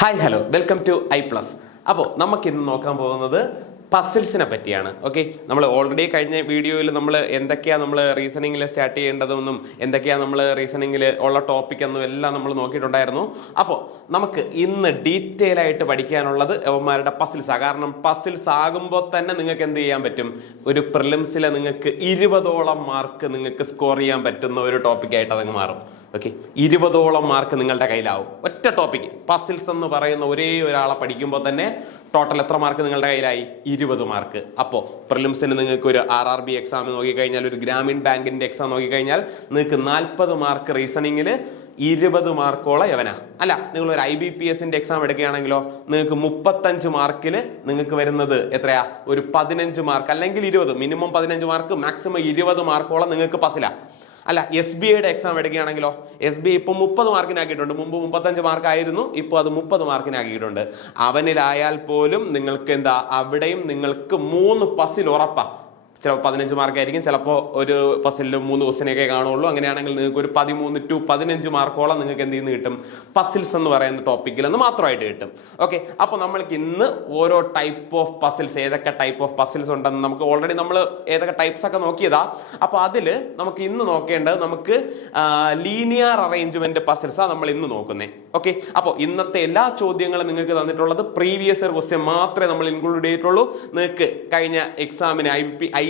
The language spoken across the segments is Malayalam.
Hi hello welcome to i+. അപ്പോൾ നമുക്കിന്ന് നോക്കാൻ പോകുന്നത് പസിൽസിനെ പറ്റിയാണ്. ഓക്കെ, നമ്മൾ ഓൾറെഡി കഴിഞ്ഞ വീഡിയോയിൽ നമ്മൾ എന്തൊക്കെയാണ് നമ്മൾ റീസണിങ്ങിൽ സ്റ്റാർട്ട് ചെയ്യേണ്ടതെന്നും എന്തൊക്കെയാണ് നമ്മൾ റീസണിങ്ങിൽ ഉള്ള ടോപ്പിക് എല്ലാം നമ്മൾ നോക്കിയിട്ടുണ്ടായിരുന്നു. അപ്പോൾ നമുക്ക് ഇന്ന് ഡീറ്റെയിൽ ആയിട്ട് പഠിക്കാനുള്ളത് അവന്മാരുടെ പസിൽസാണ്. കാരണം പസിൽസ് ആകുമ്പോൾ തന്നെ നിങ്ങൾക്ക് എന്ത് ചെയ്യാൻ പറ്റും, ഒരു പ്രിലിംസിലെ നിങ്ങൾക്ക് 20ഓളം മാർക്ക് നിങ്ങൾക്ക് സ്കോർ ചെയ്യാൻ പറ്റുന്ന ഒരു ടോപ്പിക്കായിട്ട് അതങ്ങ് മാറും. ഓക്കെ, 20ഓളം മാർക്ക് നിങ്ങളുടെ കയ്യിലാവും ഒറ്റ ടോപ്പിക്ക്. പസിൽസ് എന്ന് പറയുന്ന ഒരേ ഒരാളെ പഠിക്കുമ്പോൾ തന്നെ ടോട്ടൽ എത്ര മാർക്ക് നിങ്ങളുടെ കയ്യിലായി? 20 മാർക്ക്. അപ്പോൾ പ്രിലിംസിന് നിങ്ങൾക്ക് ഒരു RRB എക്സാം നോക്കിക്കഴിഞ്ഞാൽ, ഒരു ഗ്രാമീൺ ബാങ്കിന്റെ എക്സാം നോക്കിക്കഴിഞ്ഞാൽ നിങ്ങൾക്ക് 40 മാർക്ക് റീസണിങ്ങിൽ, 20 മാർക്കോളം യവന. അല്ല, നിങ്ങൾ ഒരു IBPSന്റെ എക്സാം എടുക്കുകയാണെങ്കിലോ നിങ്ങൾക്ക് 35 മാർക്കിൽ നിങ്ങൾക്ക് വരുന്നത് എത്രയാ? ഒരു 15 മാർക്ക് അല്ലെങ്കിൽ 20, മിനിമം 15 മാർക്ക്, മാക്സിമം 20 മാർക്കോളം നിങ്ങൾക്ക് പസിലാ. അല്ല, SBIയുടെ എക്സാം എടുക്കുകയാണെങ്കിലോ SBI ഇപ്പോൾ 30 മാർക്കിനാക്കിയിട്ടുണ്ട്. മുമ്പ് 35 മാർക്കായിരുന്നു, ഇപ്പോൾ അത് 30 മാർക്കിനാക്കിയിട്ടുണ്ട്. അവനിലായാൽ പോലും നിങ്ങൾക്ക് എന്താ, അവിടെയും നിങ്ങൾക്ക് 3 പസിൽ ഉറപ്പാ. ചിലപ്പോൾ 15 മാർക്കായിരിക്കും, ചിലപ്പോൾ ഒരു പസിലിൽ 3 ക്വസ്റ്റ്യനൊക്കെ കാണുള്ളൂ. അങ്ങനെയാണെങ്കിൽ നിങ്ങൾക്ക് ഒരു 13 to 15 മാർക്കോളം നിങ്ങൾക്ക് എന്ത് ചെയ്യുന്ന കിട്ടും? പസിൽസ് എന്ന് പറയുന്ന ടോപ്പിക്കിൽ നിന്ന് മാത്രമായിട്ട് കിട്ടും. ഓക്കെ, അപ്പോൾ നമ്മൾക്ക് ഇന്ന് ഓരോ ടൈപ്പ് ഓഫ് പസിൽസ്, ഏതൊക്കെ ടൈപ്പ് ഓഫ് പസിൽസ് ഉണ്ടെന്ന് നമുക്ക് ഓൾറെഡി നമ്മൾ ഏതൊക്കെ ടൈപ്സ് ഒക്കെ നോക്കിയതാ. അപ്പോൾ അതിൽ നമുക്ക് ഇന്ന് നോക്കേണ്ടത് നമുക്ക് ലീനിയർ അറേഞ്ച്മെന്റ് പസിൽസാണ് നമ്മൾ ഇന്ന് നോക്കുന്നത്. ഓക്കെ, അപ്പോൾ ഇന്നത്തെ എല്ലാ ചോദ്യങ്ങളും നിങ്ങൾക്ക് തന്നിട്ടുള്ളത് പ്രീവിയസ് ഇയർ ക്വസ്റ്റ്യൻ മാത്രമേ നമ്മൾ ഇൻക്ലൂഡ് ചെയ്തിട്ടുള്ളൂ. നിങ്ങൾക്ക് കഴിഞ്ഞ എക്സാമിന്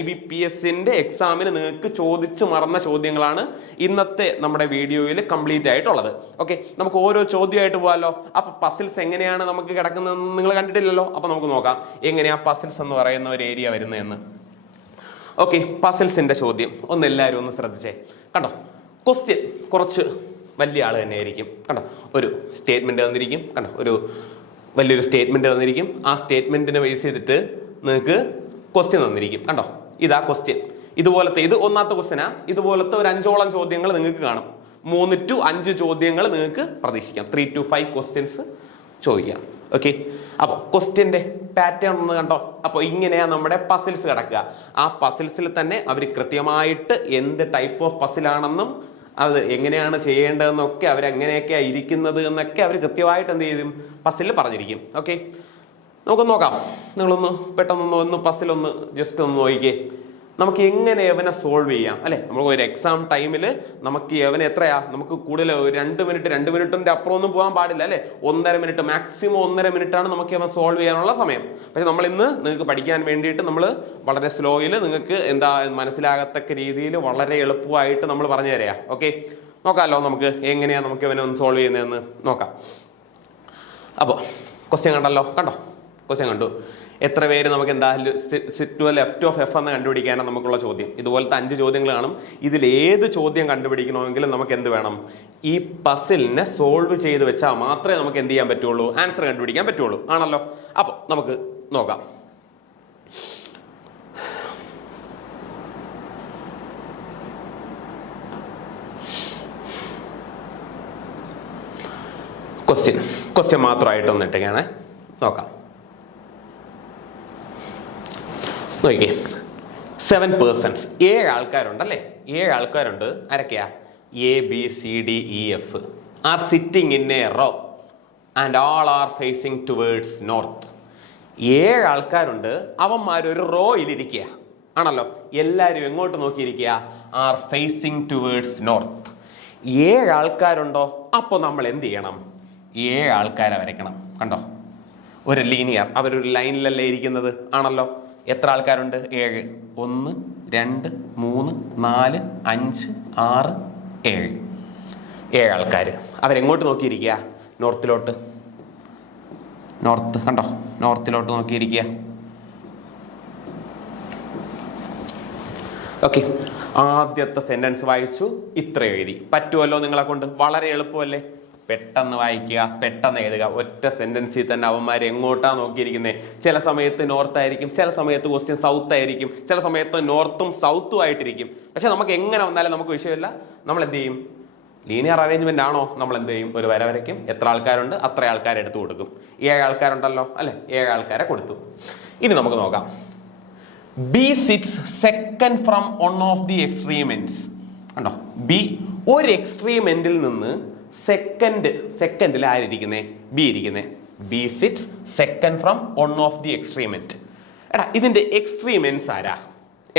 IBPSന്റെ എക്സാമിന് നിങ്ങൾക്ക് ചോദിച്ചു മറന്ന ചോദ്യങ്ങളാണ് ഇന്നത്തെ നമ്മുടെ വീഡിയോയിൽ കംപ്ലീറ്റ് ആയിട്ടുള്ളത്. ഓക്കെ, നമുക്ക് ഓരോ ചോദ്യമായിട്ട് പോകാമല്ലോ. അപ്പൊ പസിൽസ് എങ്ങനെയാണ് നമുക്ക് കിടക്കുന്നതെന്ന് നിങ്ങൾ കണ്ടിട്ടില്ലല്ലോ. അപ്പൊ നമുക്ക് നോക്കാം എങ്ങനെയാ പസിൽസ് എന്ന് പറയുന്ന ഒരു ഏരിയ വരുന്നതെന്ന്. ഓക്കെ, പസിൽസിന്റെ ചോദ്യം ഒന്ന് എല്ലാവരും ഒന്ന് ശ്രദ്ധിച്ചേ. കണ്ടോ, ക്വസ്റ്റ്യൻ കുറച്ച് വലിയ ആൾ തന്നെ ആയിരിക്കും. കണ്ടോ, ഒരു സ്റ്റേറ്റ്മെന്റ് തന്നിരിക്കും. കണ്ടോ, ഒരു വലിയൊരു സ്റ്റേറ്റ്മെന്റ് തന്നിരിക്കും. ആ സ്റ്റേറ്റ്മെന്റിനെ ബേസ് ചെയ്തിട്ട് നിങ്ങൾക്ക് ക്വസ്റ്റ്യൻ തന്നിരിക്കും. കണ്ടോ, ഇതാ ക്വസ്റ്റ്യൻ. ഇതുപോലത്തെ, ഇത് ഒന്നാമത്തെ ക്വസ്റ്റ്യനാ. ഇതുപോലത്തെ ഒരു 5ഓളം ചോദ്യങ്ങൾ നിങ്ങൾക്ക് കാണും. 3 to 5 ചോദ്യങ്ങൾ നിങ്ങൾക്ക് പ്രതീക്ഷിക്കാം. 3 to 5 ക്വസ്റ്റ്യൻസ് ചോദിക്കാം. ഓക്കെ, അപ്പോൾ ക്വസ്റ്റ്യന്റെ പാറ്റേൺ ഒന്ന് കണ്ടോ. അപ്പോൾ ഇങ്ങനെയാ നമ്മുടെ പസിൽസ് കിടക്കുക. ആ പസിൽസിൽ തന്നെ അവർ കൃത്യമായിട്ട് എന്ത് ടൈപ്പ് ഓഫ് പസിലാണെന്നും അത് എങ്ങനെയാണ് ചെയ്യേണ്ടതെന്നൊക്കെ അവരെങ്ങനെയൊക്കെയാണ് ഇരിക്കുന്നത് എന്നൊക്കെ അവർ കൃത്യമായിട്ട് എന്ത് ചെയ്യും, പസിലിൽ പറഞ്ഞിരിക്കും. ഓക്കെ, നമുക്കൊന്ന് നോക്കാം. നിങ്ങളൊന്ന് പെട്ടെന്നൊന്ന് പസിലൊന്ന് ജസ്റ്റ് ഒന്ന് നോക്കിക്കേ. നമുക്ക് എങ്ങനെ യവനെ സോൾവ് ചെയ്യാം, അല്ലെ? നമുക്ക് ഒരു എക്സാം ടൈമിൽ നമുക്ക് യവനെ എത്രയാ, നമുക്ക് കൂടുതൽ 2 മിനിറ്റിന്റെ അപ്പുറം ഒന്നും പോകാൻ പാടില്ല, അല്ലെ? 1.5 മിനിറ്റ്, മാക്സിമം 1.5 മിനിറ്റാണ് നമുക്ക് യവൻ സോൾവ് ചെയ്യാനുള്ള സമയം. പക്ഷെ നമ്മൾ ഇന്ന് നിങ്ങൾക്ക് പഠിക്കാൻ വേണ്ടിയിട്ട് നമ്മൾ വളരെ സ്ലോയിൽ നിങ്ങൾക്ക് എന്താ മനസ്സിലാകത്തക്ക രീതിയിൽ വളരെ എളുപ്പമായിട്ട് നമ്മൾ പറഞ്ഞു തരാം. ഓക്കെ, നോക്കാമല്ലോ നമുക്ക് എങ്ങനെയാണ് നമുക്ക് ഇവനെ ഒന്ന് സോൾവ് ചെയ്യുന്നതെന്ന് നോക്കാം. അപ്പോൾ ക്വസ്റ്റ്യൻ കണ്ടല്ലോ. കണ്ടോ, ക്വസ്റ്റ്യൻ കണ്ടു. എത്ര പേര് നമുക്ക് എന്താ ലെഫ്റ്റ് ഓഫ് എഫ് എന്ന് കണ്ടുപിടിക്കാനാണ് നമുക്കുള്ള ചോദ്യം. ഇതുപോലത്തെ 5 ചോദ്യങ്ങൾ കാണും. ഇതിൽ ഏത് ചോദ്യം കണ്ടുപിടിക്കണമെങ്കിലും നമുക്ക് എന്ത് വേണം, ഈ പസിലിനെ സോൾവ് ചെയ്ത് വെച്ചാൽ മാത്രമേ നമുക്ക് എന്ത് ചെയ്യാൻ പറ്റുള്ളൂ, ആൻസർ കണ്ടുപിടിക്കാൻ പറ്റുള്ളൂ. ആണല്ലോ. അപ്പോൾ നമുക്ക് നോക്കാം. ക്വസ്റ്റ്യൻ മാത്രമായിട്ട് ഒന്നിട്ടൊക്കെയാണ് നോക്കാം. നോക്കിക്കേ, 7 persons, 7 ആൾക്കാരുണ്ടല്ലേ? 7 ആൾക്കാരുണ്ട്. ആരൊക്കെയാ? ABCDEF are sitting in a row and all are facing towards north. 7 ആൾക്കാരുണ്ട്, അവന്മാരൊരു റോയിലിരിക്കുക. ആണല്ലോ, എല്ലാവരും എങ്ങോട്ട് നോക്കിയിരിക്കുക? Are facing towards north. 7 ആൾക്കാരുണ്ടോ? അപ്പോൾ നമ്മൾ എന്ത് ചെയ്യണം? 7 ആൾക്കാരെ വരയ്ക്കണം. കണ്ടോ, ഒരു ലീനിയർ, അവരൊരു ലൈനിലല്ലേ ഇരിക്കുന്നത്. ആണല്ലോ, എത്ര ആൾക്കാരുണ്ട്? 7. 1 2 3 4 5 6 7. 7 ആൾക്കാർ. അവരെങ്ങോട്ട് നോക്കിയിരിക്കുക? നോർത്തിലോട്ട്. നോർത്ത്, കണ്ടോ, നോർത്തിലോട്ട് നോക്കിയിരിക്കുക. ഓക്കെ, ആദ്യത്തെ സെന്റൻസ് വായിച്ചു, ഇത്ര എഴുതി. പറ്റുമല്ലോ നിങ്ങളെ കൊണ്ട്? വളരെ എളുപ്പമല്ലേ? പെട്ടെന്ന് വായിക്കുക, പെട്ടെന്ന് എഴുതുക. ഒറ്റ സെന്റൻസിൽ തന്നെ അവന്മാർ എങ്ങോട്ടാ നോക്കിയിരിക്കുന്നത്. ചില സമയത്ത് നോർത്ത് ആയിരിക്കും, ചില സമയത്ത് ക്വസ്റ്റ്യൻ സൗത്ത് ആയിരിക്കും, ചില സമയത്ത് നോർത്തും സൗത്തും ആയിട്ടിരിക്കും. പക്ഷെ നമുക്ക് എങ്ങനെ വന്നാലും നമുക്ക് വിഷയമില്ല. നമ്മൾ എന്ത് ചെയ്യും? ലീനിയർ അറേഞ്ച്മെന്റ് ആണോ? നമ്മൾ എന്ത് ചെയ്യും? ഒരു വര വരയ്ക്കും. എത്ര ആൾക്കാരുണ്ട് അത്ര ആൾക്കാരെ എടുത്തു കൊടുക്കും. 7 ആൾക്കാരുണ്ടല്ലോ, അല്ലെ? 7 ആൾക്കാരെ കൊടുത്തു. ഇനി നമുക്ക് നോക്കാം. B sits second from one of the extreme ends. കണ്ടോ, B ഒരു എക്സ്ട്രീം എൻഡിൽ നിന്ന് സെക്കൻഡിൽ ആയിരിക്കുന്നേ? ബി ഇരിക്കുന്നേ. B sits second from one of the extreme end. എടാ ഇതിന്റെ എക്സ്ട്രീം എൻഡ്സ് ആരാ?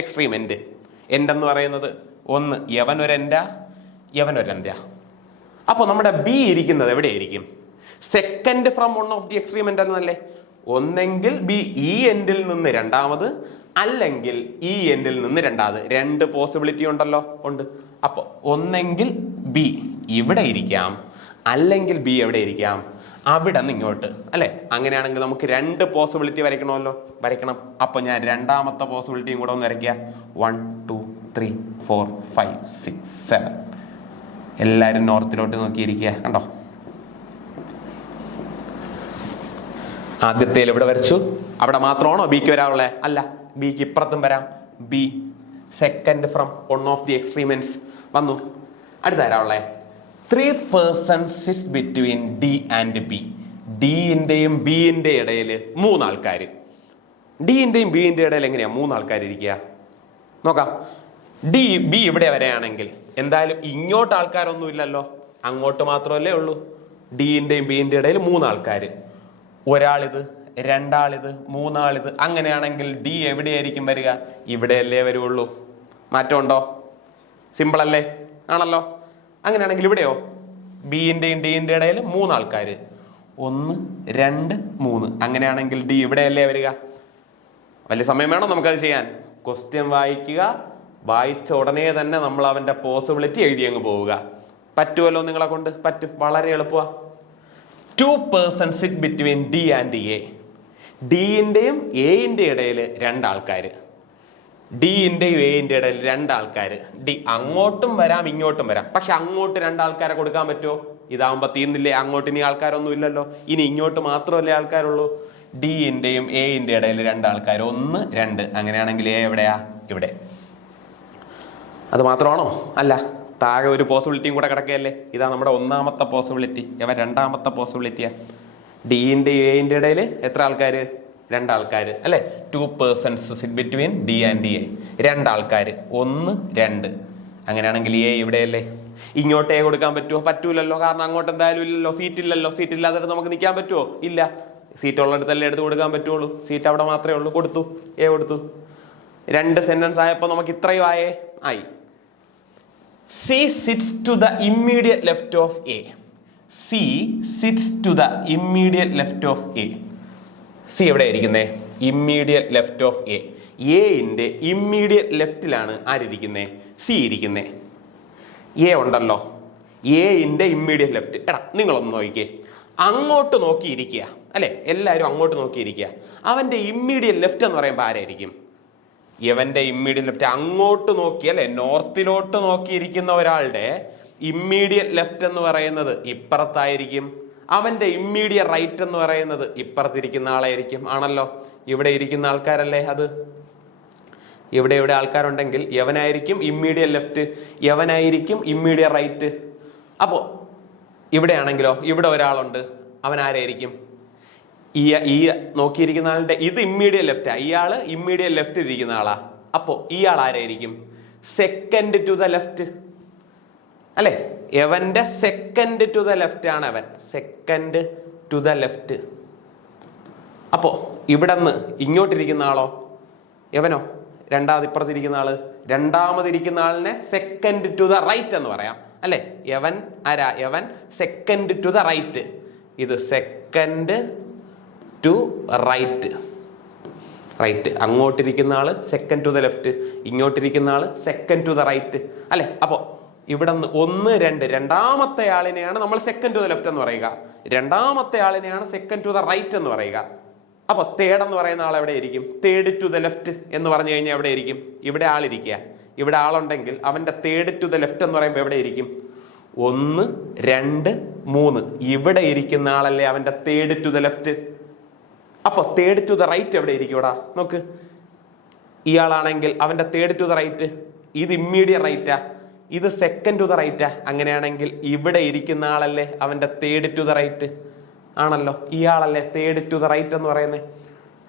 എക്സ്ട്രീം എൻഡ് എന്ന് പറയുന്നത് ഒന്ന് യവൻ ഒരു എൻഡാ, യവൻ ഒരു എൻഡാ. അപ്പോൾ നമ്മുടെ ബി ഇരിക്കുന്നത് എവിടെയായിരിക്കും? Second from one of the extreme end എന്നല്ലേ. ഒന്നെങ്കിൽ ബി ഈ എൻഡിൽ നിന്ന് രണ്ടാമത്, അല്ലെങ്കിൽ ഈ എൻഡിൽ നിന്ന് രണ്ടാമത്. രണ്ട് പോസിബിലിറ്റി ഉണ്ടല്ലോ, ഉണ്ട്. അപ്പോൾ ഒന്നെങ്കിൽ ബി ഇവിടെ ഇരിക്കാം, അല്ലെങ്കിൽ ബി എവിടെ ഇരിക്കാം? അവിടെ നിന്ന് ഇങ്ങോട്ട് അല്ലെ. അങ്ങനെയാണെങ്കിൽ നമുക്ക് രണ്ട് പോസിബിലിറ്റി വരയ്ക്കണമല്ലോ, വരയ്ക്കണം. അപ്പൊ ഞാൻ രണ്ടാമത്തെ പോസിബിലിറ്റിയും കൂടെ ഒന്ന് വരയ്ക്കുക. 1 2 3 4 5 6 7. എല്ലാരും നോർത്തിലോട്ട് നോക്കിയിരിക്കുക, കണ്ടോ? ആദ്യത്തേൽ ഇവിടെ വരച്ചു, അവിടെ മാത്രമാണോ ബിക്ക് വരാറുള്ളേ? അല്ല, ബിക്ക് ഇപ്പുറത്തും വരാം. B second from one of the extreme ends വന്നു. അടുത്ത ആരാളെ? 3 persons sits between D and B. ഡിന്റെയും ബിന്റെ ഇടയിൽ 3 ആൾക്കാർ. ഡിന്റെയും ബിന്റെ ഇടയിൽ എങ്ങനെയാ 3 ആൾക്കാർ ഇരിക്കുക? നോക്കാം. ഡി ബി ഇവിടെ വരെയാണെങ്കിൽ എന്തായാലും ഇങ്ങോട്ട് ആൾക്കാരൊന്നും ഇല്ലല്ലോ, അങ്ങോട്ട് മാത്രമല്ലേ ഉള്ളൂ. ഡിന്റെയും ബിന്റെ ഇടയിൽ 3 ആൾക്കാർ. ഒരാളിത്, രണ്ടാളിത്, മൂന്നാളിത്. അങ്ങനെയാണെങ്കിൽ ഡി എവിടെയായിരിക്കും വരിക? ഇവിടെയല്ലേ വരുള്ളൂ. മാറ്റമുണ്ടോ? സിമ്പിൾ അല്ലേ? ആണല്ലോ. അങ്ങനെയാണെങ്കിൽ ഇവിടെയോ? ബിന്റെയും ഡിന്റെ ഇടയിൽ 3 ആൾക്കാർ. 1 2 3. അങ്ങനെയാണെങ്കിൽ ഡി ഇവിടെയല്ലേ വരിക? വലിയ സമയം വേണോ നമുക്കത് ചെയ്യാൻ? ക്വസ്റ്റ്യൻ വായിക്കുക, വായിച്ച ഉടനെ തന്നെ നമ്മൾ അവന്റെ പോസിബിലിറ്റി എഴുതി അങ്ങ് പോവുക. പറ്റുമല്ലോ നിങ്ങളെ കൊണ്ട്? പറ്റും, വളരെ എളുപ്പമാണ്. 2 persons sit between D and A. ഡിന്റെയും എന്റെ ഇടയിൽ 2 ആൾക്കാർ. ഡിന്റെയും എന്റെ ഇടയിൽ 2 ആൾക്കാർ. ഡി അങ്ങോട്ടും വരാം ഇങ്ങോട്ടും വരാം. പക്ഷെ അങ്ങോട്ട് 2 ആൾക്കാരെ കൊടുക്കാൻ പറ്റുമോ? ഇതാവുമ്പോ തീർന്നില്ലേ, അങ്ങോട്ട് ഇനി ആൾക്കാരൊന്നും ഇല്ലല്ലോ, ഇനി ഇങ്ങോട്ട് മാത്രമല്ലേ ആൾക്കാരുള്ളൂ. ഡിന്റെയും എന്റെ ഇടയിൽ 2 ആൾക്കാർ. 1 2. അങ്ങനെയാണെങ്കിൽ എ എവിടെയാ? ഇവിടെ. അത് മാത്രമാണോ? അല്ല, താഴെ ഒരു പോസിബിലിറ്റിയും കൂടെ കിടക്കുകയല്ലേ. ഇതാ നമ്മുടെ ഒന്നാമത്തെ പോസിബിലിറ്റി. ഇവ രണ്ടാമത്തെ പോസിബിലിറ്റിയാ. ഡിന്റെയും എന്റെ ഇടയിൽ എത്ര ആൾക്കാർ? 2 ആൾക്കാർ അല്ലെ. 2 persons sit between D and A. 2 ആൾക്കാർ. 1 2. അങ്ങനെയാണെങ്കിൽ എ ഇവിടെയല്ലേ. ഇങ്ങോട്ട് എ കൊടുക്കാൻ പറ്റുമോ? പറ്റൂലല്ലോ, കാരണം അങ്ങോട്ട് എന്തായാലും ഇല്ലല്ലോ, സീറ്റ് ഇല്ലല്ലോ. സീറ്റ് ഇല്ലാതെ നമുക്ക് നിൽക്കാൻ പറ്റുമോ? ഇല്ല. സീറ്റ് ഉള്ളിടത്തല്ലേ എടുത്ത് കൊടുക്കാൻ പറ്റുള്ളൂ. സീറ്റ് അവിടെ മാത്രമേ ഉള്ളൂ. കൊടുത്തു, എ കൊടുത്തു. 2 സെന്റൻസ് ആയപ്പോൾ നമുക്ക് ഇത്രയും ആയി. C sits to the immediate left of A. C sits to the immediate left of A. C എവിടെ ഇരിക്കുന്നേ? Immediate left of A. എന്റെ ഇമ്മീഡിയറ്റ് ലെഫ്റ്റിലാണ് ആരിയ്ക്കുന്നേ? സി ഇരിക്കുന്നേ. എ ഉണ്ടല്ലോ, എന്റെ ഇമ്മീഡിയറ്റ് ലെഫ്റ്റ്. എടാ നിങ്ങളൊന്ന് നോക്കിക്കേ, അങ്ങോട്ട് നോക്കിയിരിക്കുക അല്ലെ, എല്ലാവരും അങ്ങോട്ട് നോക്കിയിരിക്കുക. അവന്റെ ഇമ്മീഡിയറ്റ് ലെഫ്റ്റ് എന്ന് പറയുമ്പോൾ ആരായിരിക്കും? ഇവന്റെ ഇമ്മീഡിയറ്റ് ലെഫ്റ്റ് അങ്ങോട്ട് നോക്കി അല്ലെ, നോർത്തിലോട്ട് നോക്കിയിരിക്കുന്ന ഒരാളുടെ ഇമ്മീഡിയറ്റ് ലെഫ്റ്റ് എന്ന് പറയുന്നത് ഇപ്പുറത്തായിരിക്കും. അവന്റെ ഇമ്മീഡിയറ്റ് റൈറ്റ് എന്ന് പറയുന്നത് ഇപ്പുറത്തിരിക്കുന്ന ആളായിരിക്കും. ആണല്ലോ, ഇവിടെ ഇരിക്കുന്ന ആൾക്കാരല്ലേ അത്. ഇവിടെ ആൾക്കാരുണ്ടെങ്കിൽ യവനായിരിക്കും ഇമ്മീഡിയറ്റ് ലെഫ്റ്റ്, യവനായിരിക്കും ഇമ്മീഡിയറ്റ് റൈറ്റ്. അപ്പോ ഇവിടെ ആണെങ്കിലോ, ഇവിടെ ഒരാളുണ്ട്, അവൻ ആരായിരിക്കും? ഈ നോക്കിയിരിക്കുന്ന ആളുടെ ഇത് ഇമ്മീഡിയറ്റ് ലെഫ്റ്റാ, ഇയാള് ഇമ്മീഡിയറ്റ് ലെഫ്റ്റ് ഇരിക്കുന്ന ആളാ. അപ്പോ ഇയാൾ ആരായിരിക്കും? സെക്കൻഡ് ടു ദ ലെഫ്റ്റ് അല്ലെ. എവന്റെ സെക്കൻഡ് ടു ദ ലെഫ്റ്റ് ആണ് അവൻ, സെക്കൻഡ് ടു ദ ലെഫ്റ്റ്. അപ്പോ ഇവിടെ നിന്ന് ഇങ്ങോട്ടിരിക്കുന്ന ആളോ? എവനോ? രണ്ടാമത് ഇപ്പുറത്തിരിക്കുന്ന ആള്. രണ്ടാമതിരിക്കുന്ന ആളിനെ സെക്കൻഡ് ടു ദ റൈറ്റ് എന്ന് പറയാം അല്ലെ. എവൻ ആരാ? എവൻ സെക്കൻഡ് ടു ദ റൈറ്റ്. ഇത് സെക്കൻഡ് ടു റൈറ്റ്. അങ്ങോട്ടിരിക്കുന്ന ആള് സെക്കൻഡ് ടു ദ ലെഫ്റ്റ്, ഇങ്ങോട്ടിരിക്കുന്ന ആള് സെക്കൻഡ് ടു ദ റൈറ്റ് അല്ലെ. അപ്പോ ഇവിടെ നിന്ന് 1 2, രണ്ടാമത്തെ ആളിനെയാണ് നമ്മൾ സെക്കൻഡ് ടു ദ ലെഫ്റ്റ് എന്ന് പറയുക, രണ്ടാമത്തെ ആളിനെയാണ് സെക്കൻഡ് ടു ദ റൈറ്റ് എന്ന് പറയുക. അപ്പൊ തേർഡ് എന്ന് പറയുന്ന ആൾ എവിടെ ഇരിക്കും? തേർഡ് ടു ദ ലെഫ്റ്റ് എന്ന് പറഞ്ഞു കഴിഞ്ഞാൽ എവിടെ ഇരിക്കും? ഇവിടെ ആളിരിക്കുക. ഇവിടെ ആളുണ്ടെങ്കിൽ അവന്റെ തേർഡ് ടു ദ ലെഫ്റ്റ് എന്ന് പറയുമ്പോൾ എവിടെ ഇരിക്കും? 1 2 3. ഇവിടെ ഇരിക്കുന്ന ആളല്ലേ അവന്റെ തേർഡ് ടു ദ ലെഫ്റ്റ്. അപ്പൊ തേർഡ് ടു ദ റൈറ്റ് എവിടെ ഇരിക്കും? ഇവിടെ നോക്ക്, ഇയാളാണെങ്കിൽ അവന്റെ തേർഡ് ടു ദ റൈറ്റ്. ഇത് ഇമ്മീഡിയറ്റ് റൈറ്റാ, ഇത് സെക്കൻഡ് ടു ദ റൈറ്റാ. അങ്ങനെയാണെങ്കിൽ ഇവിടെ ഇരിക്കുന്ന ആളല്ലേ അവന്റെ തേർഡ് ടു ദ റൈറ്റ്. ആണല്ലോ, ഇയാളല്ലേ തേർഡ് ടു ദ റൈറ്റ് എന്ന് പറയുന്നത്.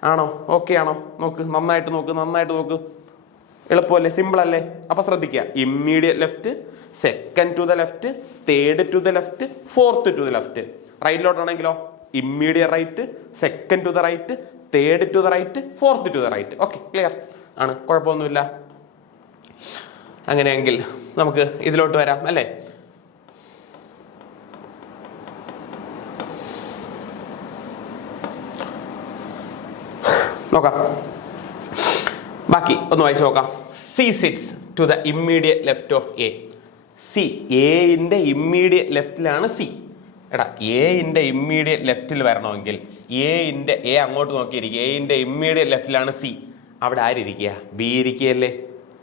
ആണോ? ഓക്കെ ആണോ? നോക്ക്, നന്നായിട്ട് നോക്ക്. എളുപ്പമല്ലേ? സിമ്പിൾ അല്ലേ? അപ്പൊ ശ്രദ്ധിക്കുക, immediate left, second to the left, third to the left, fourth to the left. റൈറ്റിലോട്ടാണെങ്കിലോ immediate right, second to the right, third to the right, fourth to the right. Okay, clear ആണ്, കുഴപ്പമൊന്നുമില്ല. അങ്ങനെയെങ്കിൽ നമുക്ക് ഇതിലോട്ട് വരാം അല്ലേ. നോക്കാം, ബാക്കി ഒന്ന് വായിച്ചു നോക്കാം. C sits to the immediate left of A. C, എന്റെ ഇമ്മീഡിയറ്റ് ലെഫ്റ്റിലാണ് സി. എടാ, എന്റെ ഇമ്മീഡിയറ്റ് ലെഫ്റ്റിൽ വരണമെങ്കിൽ എ അങ്ങോട്ട് നോക്കിയിരിക്കുക. എന്റെ ഇമ്മീഡിയറ്റ് ലെഫ്റ്റിലാണ് സി. അവിടെ ആരിയ്ക്കുക? ബി ഇരിക്കുകയല്ലേ.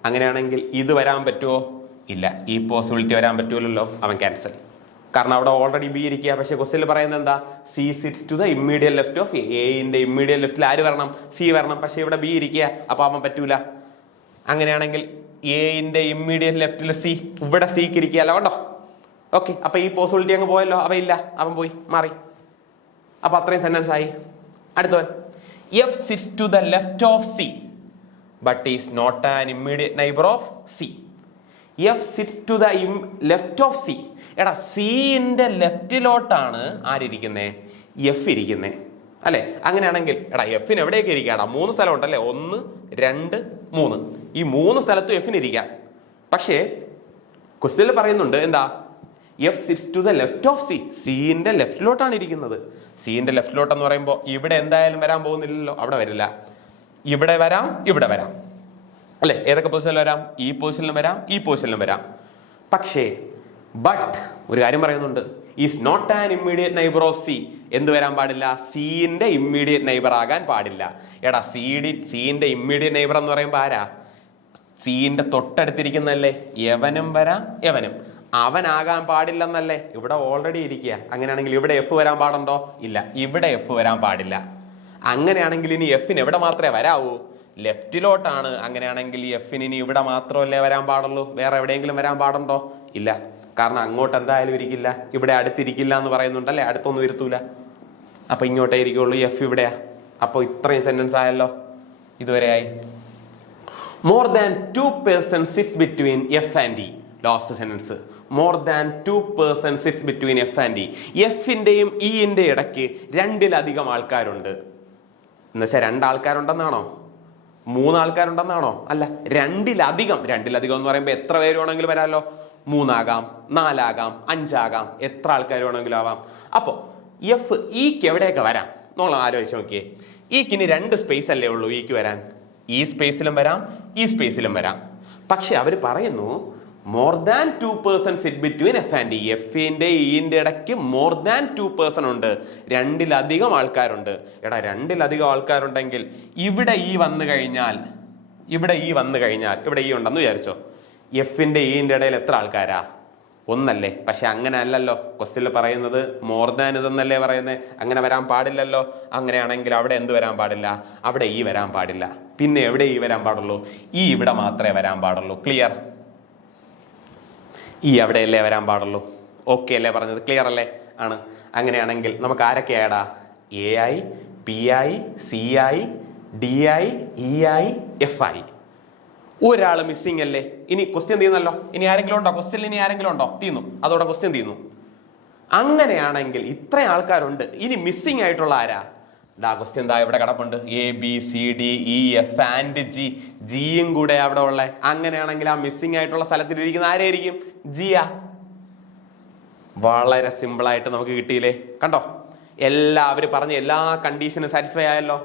അങ്ങനെയാണെങ്കിൽ ഇത് വരാൻ പറ്റുമോ? ഇല്ല. ഈ പോസിബിലിറ്റി വരാൻ പറ്റൂലല്ലോ, അവൻ ക്യാൻസൽ. കാരണം അവിടെ ഓൾറെഡി ബി ഇരിക്കുക. പക്ഷേ ക്വസ്റ്റ്യനിൽ പറയുന്നത് എന്താ? C sits to the immediate left of എന്റെ ഇമ്മീഡിയറ്റ് ലെഫ്റ്റിൽ ആര് വരണം? സി വരണം. പക്ഷേ ഇവിടെ ബി ഇരിക്കുക, അപ്പൊ അവൻ പറ്റൂല. അങ്ങനെയാണെങ്കിൽ എന്റെ ഇമ്മീഡിയറ്റ് ലെഫ്റ്റിൽ സി, ഇവിടെ സിക്ക് ഇരിക്കുകയല്ല, കണ്ടോ? ഓക്കെ, അപ്പൊ ഈ പോസിബിലിറ്റി അങ്ങ് പോയല്ലോ, അവയില്ല, അവൻ പോയി മാറി. അപ്പൊ അത്രയും സെന്റൻസ് ആയി. അടുത്തവൻ, F sits to the left of C but is not an immediate neighbour of C. F sits to the left of C. എടാ, സിന്റെ ലെഫ്റ്റിലോട്ടാണ് ആരിയ്ക്കുന്നേ? എഫ് ഇരിക്കുന്നേ അല്ലെ. അങ്ങനെയാണെങ്കിൽ എടാ, എഫിന് എവിടെയൊക്കെ ഇരിക്കാടാ? 3 സ്ഥലം ഉണ്ടല്ലേ, 1, 2, 3. ഈ 3 സ്ഥലത്തും എഫിന് ഇരിക്കാം. പക്ഷേ ക്വസ്റ്റ്യനിൽ പറയുന്നുണ്ട് എന്താ? F sits to the left of C. സിന്റെ ലെഫ്റ്റിലോട്ടാണ് ഇരിക്കുന്നത്. സിന്റെ ലെഫ്റ്റിലോട്ട് എന്ന് പറയുമ്പോൾ ഇവിടെ എന്തായാലും വരാൻ പോകുന്നില്ലല്ലോ, അവിടെ വരില്ല. ഇവിടെ വരാം, ഇവിടെ വരാം അല്ലെ. ഏതൊക്കെ പൊസിഷനിൽ വരാം? ഈ പൊസിഷനിലും വരാം, ഈ പൊസിഷനിലും വരാം. പക്ഷേ ബട്ട് ഒരു കാര്യം പറയുന്നുണ്ട്, is not an immediate neighbour of C. എന്ത് വരാൻ പാടില്ല? സിന്റെ ഇമ്മീഡിയറ്റ് നൈബർ ആകാൻ പാടില്ല. എടാ, സിന്റെ ഇമ്മീഡിയറ്റ് നൈബർ എന്ന് പറയുമ്പോൾ ആരാ? സിന്റെ തൊട്ടടുത്തിരിക്കുന്നല്ലേ. യവനും വരാം, യവനും. അവനാകാൻ പാടില്ലെന്നല്ലേ ഇവിടെ ഓൾറെഡി ഇരിക്കുക. അങ്ങനെയാണെങ്കിൽ ഇവിടെ എഫ് വരാൻ പാടുണ്ടോ? ഇല്ല, ഇവിടെ എഫ് വരാൻ പാടില്ല. അങ്ങനെയാണെങ്കിൽ ഇനി എഫിന് എവിടെ മാത്രമേ വരാവൂ? ലെഫ്റ്റിലോട്ടാണ്. അങ്ങനെയാണെങ്കിൽ എഫിന് ഇനി ഇവിടെ മാത്രമല്ലേ വരാൻ പാടുള്ളൂ, വേറെ എവിടെയെങ്കിലും വരാൻ പാടുണ്ടോ? ഇല്ല. കാരണം അങ്ങോട്ട് എന്തായാലും ഇരിക്കില്ല, ഇവിടെ അടുത്തിരിക്കില്ല എന്ന് പറയുന്നുണ്ടല്ലേ, അടുത്തൊന്നും ഇരുത്തൂല. അപ്പൊ ഇങ്ങോട്ടേ ഇരിക്കുള്ളൂ, എഫ് ഇവിടെയാ. അപ്പൊ ഇത്രയും സെന്റൻസ് ആയല്ലോ, ഇതുവരെയായി. More than 2 persons sits between F and E. Last sentence, more than 2 persons sits between F and E. എഫിന്റെയും ഇന്റെ ഇടയ്ക്ക് 2-ലധികം ആൾക്കാരുണ്ട്. എന്നുവെച്ചാൽ 2 ആൾക്കാരുണ്ടെന്നാണോ? 3 ആൾക്കാരുണ്ടെന്നാണോ? അല്ല, 2-ലധികം. 2-ലധികം എന്ന് പറയുമ്പോൾ എത്ര പേര് വേണമെങ്കിലും വരാമല്ലോ. 3 ആകാം, 4 ആകാം, 5 ആകാം, എത്ര ആൾക്കാർ വേണമെങ്കിലും ആവാം. അപ്പോൾ എഫ് ഇക്ക് എവിടെയൊക്കെ വരാം നമ്മൾ ആലോചിച്ച് നോക്കിയേ. ഇക്ക് ഇനി 2 സ്പേസ് അല്ലേ ഉള്ളൂ ഇക്ക് വരാൻ. ഈ സ്പേസിലും വരാം, ഈ സ്പേസിലും വരാം. പക്ഷെ അവർ പറയുന്നു more than 2 persons sit between F and E. എഫിന്റെ ഇന്റെ ഇടയ്ക്ക് മോർ ദാൻ 2 persons ഉണ്ട്, 2-ലധികം ആൾക്കാരുണ്ട്. എടാ, 2-ലധികം ആൾക്കാരുണ്ടെങ്കിൽ ഇവിടെ ഈ വന്നു കഴിഞ്ഞാൽ, ഇവിടെ ഈ ഉണ്ടെന്ന് വിചാരിച്ചോ. എഫിന്റെ ഇന്റെ ഇടയിൽ എത്ര ആൾക്കാരാ? 1 അല്ലേ. പക്ഷെ അങ്ങനെ അല്ലല്ലോ, ക്വസ്റ്റ്യനിൽ പറയുന്നത് മോർ ദാൻ ഇതെന്നല്ലേ പറയുന്നത്. അങ്ങനെ വരാൻ പാടില്ലല്ലോ. അങ്ങനെയാണെങ്കിൽ അവിടെ എന്ത് വരാൻ പാടില്ല? അവിടെ ഈ വരാൻ പാടില്ല. പിന്നെ എവിടെ ഈ വരാൻ പാടുള്ളൂ? ഈ ഇവിടെ മാത്രമേ വരാൻ പാടുള്ളൂ. ക്ലിയർ? ഈ അവിടെയല്ലേ വരാൻ പാടുള്ളൂ. ഓക്കെ അല്ലേ പറഞ്ഞത്? ക്ലിയർ അല്ലേ? ആണ്. അങ്ങനെയാണെങ്കിൽ നമുക്ക് ആരൊക്കെയാടാ? എ ആയി, പി ആയി, സി ആയി, ഡി ആയി, ഇ ആയി, എഫ് ആയി. ഒരാൾ മിസ്സിംഗ് അല്ലേ. ഇനി ക്വസ്റ്റ്യൻ തീർന്നല്ലോ. ഇനി ആരെങ്കിലും ഉണ്ടോ ക്വസ്റ്റ്യൻ? ഇനി ആരെങ്കിലും ഉണ്ടോ? തീർന്നു, അതോടെ ക്വസ്റ്റ്യൻ തീർന്നു. അങ്ങനെയാണെങ്കിൽ ഇത്രയും ആൾക്കാരുണ്ട്, ഇനി മിസ്സിംഗ് ആയിട്ടുള്ള ആരാ? ക്വസ്റ്റ്യൻ എന്താ ഇവിടെ കിടപ്പുണ്ട്. A B C D E F and G. ജിയും കൂടെ അവിടെ ഉള്ള. അങ്ങനെയാണെങ്കിൽ ആ മിസ്സിംഗ് ആയിട്ടുള്ള സ്ഥലത്തിലിരിക്കുന്ന ആരായിരിക്കും? ജിയാ. വളരെ സിമ്പിൾ ആയിട്ട് നമുക്ക് കിട്ടിയില്ലേ? കണ്ടോ, എല്ലാവരും പറഞ്ഞ എല്ലാ കണ്ടീഷനും സാറ്റിസ്ഫൈ ആയല്ലോ.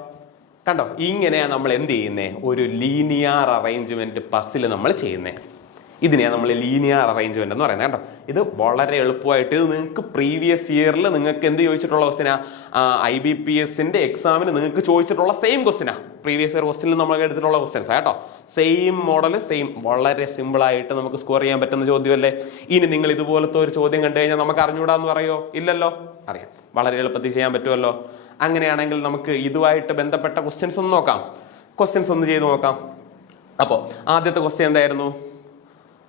കണ്ടോ, ഇങ്ങനെയാ നമ്മൾ എന്ത് ചെയ്യുന്നേ? ഒരു ലീനിയർ അറേഞ്ച്മെന്റ് പസിൽ നമ്മൾ ചെയ്യുന്നേ. ഇതിനെയാണ് നമ്മൾ ലീനിയർ അറേഞ്ച്മെന്റ് എന്ന് പറയുന്നത്. കേട്ടോ, ഇത് വളരെ എളുപ്പമായിട്ട് ഇത് നിങ്ങൾക്ക് പ്രീവിയസ് ഇയറിൽ നിങ്ങൾക്ക് എന്ത് ചോദിച്ചിട്ടുള്ള ക്വസ്റ്റിനാ? IBPS എക്സാമിന് നിങ്ങൾക്ക് ചോദിച്ചിട്ടുള്ള സെയിം ക്വസ്റ്റിനാ. പ്രീവിയസ് ഇയർ ക്വസ്റ്റിനിൽ നമ്മൾ എടുത്തിട്ടുള്ള ക്വസ്റ്റ്യൻസ് കേട്ടോ. Same model, same. വളരെ സിമ്പിൾ ആയിട്ട് നമുക്ക് സ്കോർ ചെയ്യാൻ പറ്റുന്ന ചോദ്യമല്ലേ. ഇനി നിങ്ങൾ ഇതുപോലത്തെ ഒരു ചോദ്യം കണ്ടു കഴിഞ്ഞാൽ നമുക്ക് അറിഞ്ഞൂടാന്ന് പറയോ? ഇല്ലല്ലോ, അറിയാം. വളരെ എളുപ്പത്തിൽ ചെയ്യാൻ പറ്റുമല്ലോ. അങ്ങനെയാണെങ്കിൽ നമുക്ക് ഇതുമായിട്ട് ബന്ധപ്പെട്ട ക്വസ്റ്റ്യൻസ് ഒന്ന് നോക്കാം. ക്വസ്റ്റ്യൻസ് ഒന്ന് ചെയ്ത് നോക്കാം. അപ്പോൾ ആദ്യത്തെ ക്വസ്റ്റ്യൻ എന്തായിരുന്നു?